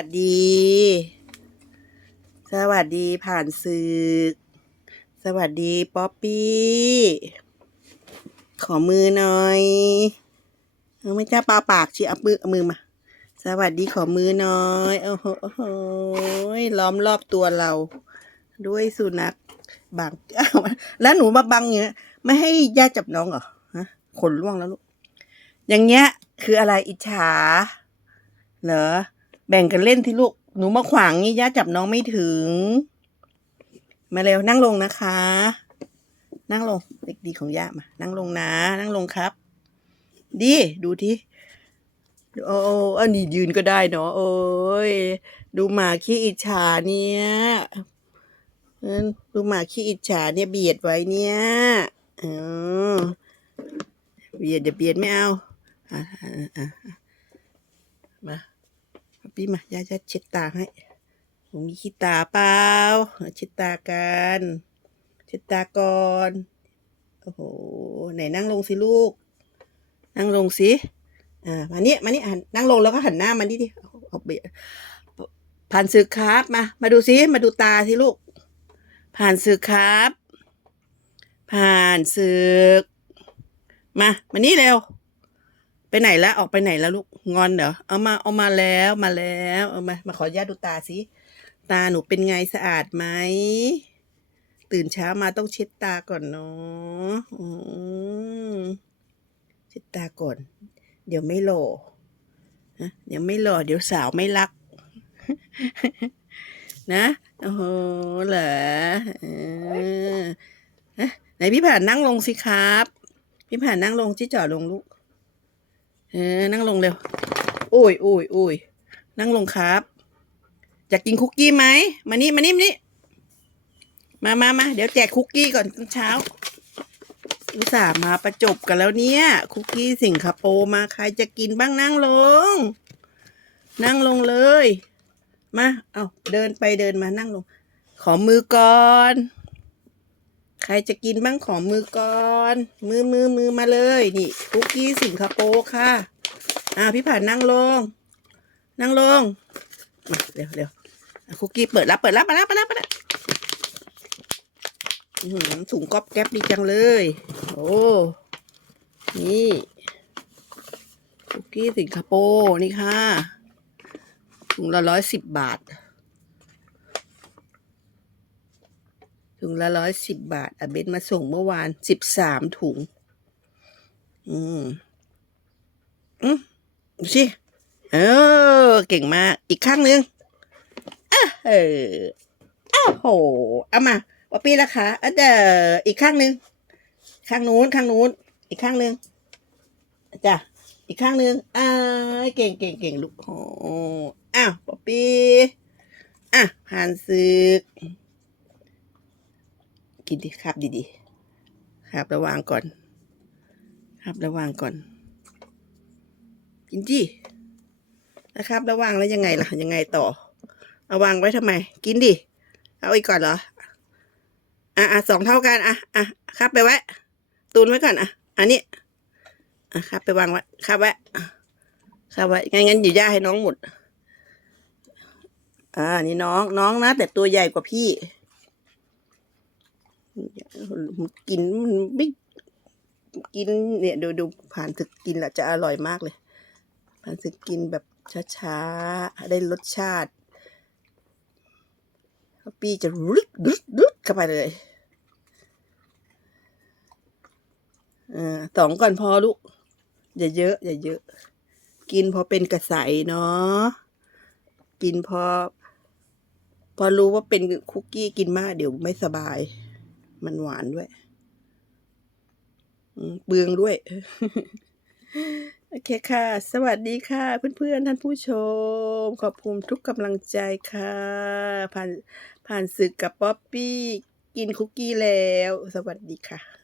วัสดี สวัสดีผ่านสื่อสวัสดีป๊อปปี้ ขอมือหน่อยเอาไม่จ้าปาปากชีเอามือเอามือมา สวัสดีขอมือหน่อย โอ้โหโอ้โหล้อมรอบตัวเรา ด้วยสุนัขบังแล้วหนูมาบังอย่างเงี้ยไม่ให้ย่าจับน้องเหรอฮะขนล่วงแล้วลูกอย่างเงี้ย คืออะไรอิจฉาเหรอ แบ่งกันเล่นที่ลูก หนูมาขวางนี่ย่าจับน้องไม่ถึง มาเร็วนั่งลงนะคะ นั่งลง เด็กดีของย่ามา นั่งลงนะ นั่งลงครับ ดีดูที่โอ้โอ,อันนี้ยืนก็ได้เนาะโอ้ยดูหมาขี้อิจฉาเนี่ยดูหมาขี้อิจฉาเนี่ยเบียดไว้เนี่ยเออเบียดอย่าเบียดไม่เอาอะอะอะมา พี่มาย่าจะเช็ดตาให้ผมมีขี้ตาเปล่าเช็ดตากันเช็ดตาก่อนโอ้โหไหนนั่งลงสิลูก นั่งลงสิอ่ามาเนี่ยมาเนี่หันนั่งลงแล้วก็หันหน้ามานี่ดิเอาเบียดผ่านศึกครับมา มาดูสิมาดูตาสิลูก ผ่านศึกครับ ผ่านศึก มามานี่เร็ว ไปไหนแล้วออกไปไหนแล้วลูกงอนเหรอเอามาเอามาแล้วมาแล้วเอามามาขอญาตดูตาสิตาหนูเป็นไงสะอาดไหมตื่นเช้ามาต้องเช็ดตาก่อนเนาะอืมเช็ดตาก่อน เดี๋ยวไม่หล่อฮะเดี๋ยวไม่หล่อเดี๋ยวสาวไม่รัก นะโอ้โหเหรอเออฮะไหนพี่ผ่านนั่งลงสิครับ พี่ผ่านนั่งลงที่จอดลงลูก เออนั่งลงเร็วโอ้ยโอ้ยโอ้ยนั่งลงครับ อยากกินคุกกี้ไหมมานี่มานี่มานี่มามามาเดี๋ยวแจกคุกกี้ก่อนตอนเช้า อุตส่าห์มาประจบกันแล้วเนี่ย คุกกี้สิงคโปร์มาใครจะกินบ้างนั่งลง นั่งลงเลย มา เอาเดินไปเดินมานั่งลง ขอมือก่อน ครจะกินบ้างขอมือก่อน มือมือมือมาเลย นี่คุกกี้สิงคโปร์ค่ะ อ่าพี่ผ่านนั่งลง นั่งลง มาเร็วเร็วคุกกี้เปิดรับเปิดรับมาแล้วมาแล้วมาแล้วหือถุงก๊อบแก๊บดีจังเลย โอ้ นี่คุกกี้สิงคโปร์นี่ค่ะถุงละร้อยสิบบาท ถุง ละร้อยสิบบาทอาเบนมาส่งเมื่อวานสิบสามถุง อืม อืมดูสิเออ เก่งมาก อีกข้างนึงอะเอออ้าวโห เอามาป๊อปปี้ละคะอะเดออีกข้างนึง ข้างนู้น ข้างนู้น อีกข้างนึงจ้ะอีกข้างนึงอ่าเก่งเก่งเก่งลูกโอ้อ้าวป๊อปปี้อะผ่านศึก กินดิครับดีๆครับระวางก่อนครับระวางก่อน กินดินะครับระวางแล้วยังไงล่ะ ยังไงต่อ เอาวางไว้ทำไม กินดิ เอาอีกก่อนเหรอ อะอะสองเท่ากัน อะอะครับไปไว้ ตูนไว้ก่อน อะ อันนี้ อะครับไปวางไว้ครับไว้ครับไว้งั้นงั้นเดี๋ยวย่าให้น้องหมดอ่านี่น้องน้องนะแต่ตัวใหญ่กว่าพี่ กินมันไม่กินเนี่ยดูดูผ่านถึกกินและจะอร่อยมากเลย ผ่านถึกกินแบบช้าๆ ได้รสชาติปี้จะรุดรุดรุดเข้าไปเลยอ่าสองก่อนพอลูก อย่าเยอะ อย่าเยอะ กินพอเป็นกระใสเนาะกินพอ พอรู้ว่าเป็นคุกกี้กินมากเดี๋ยวไม่สบาย มันหวานด้วยเบืองด้วย โอเคค่ะ สวัสดีค่ะ เพื่อนๆ ท่านผู้ชม ขอบคุณทุกกำลังใจค่ะ ผ่านผ่านศึกกับป๊อปปี้ กินคุกกี้แล้ว สวัสดีค่ะ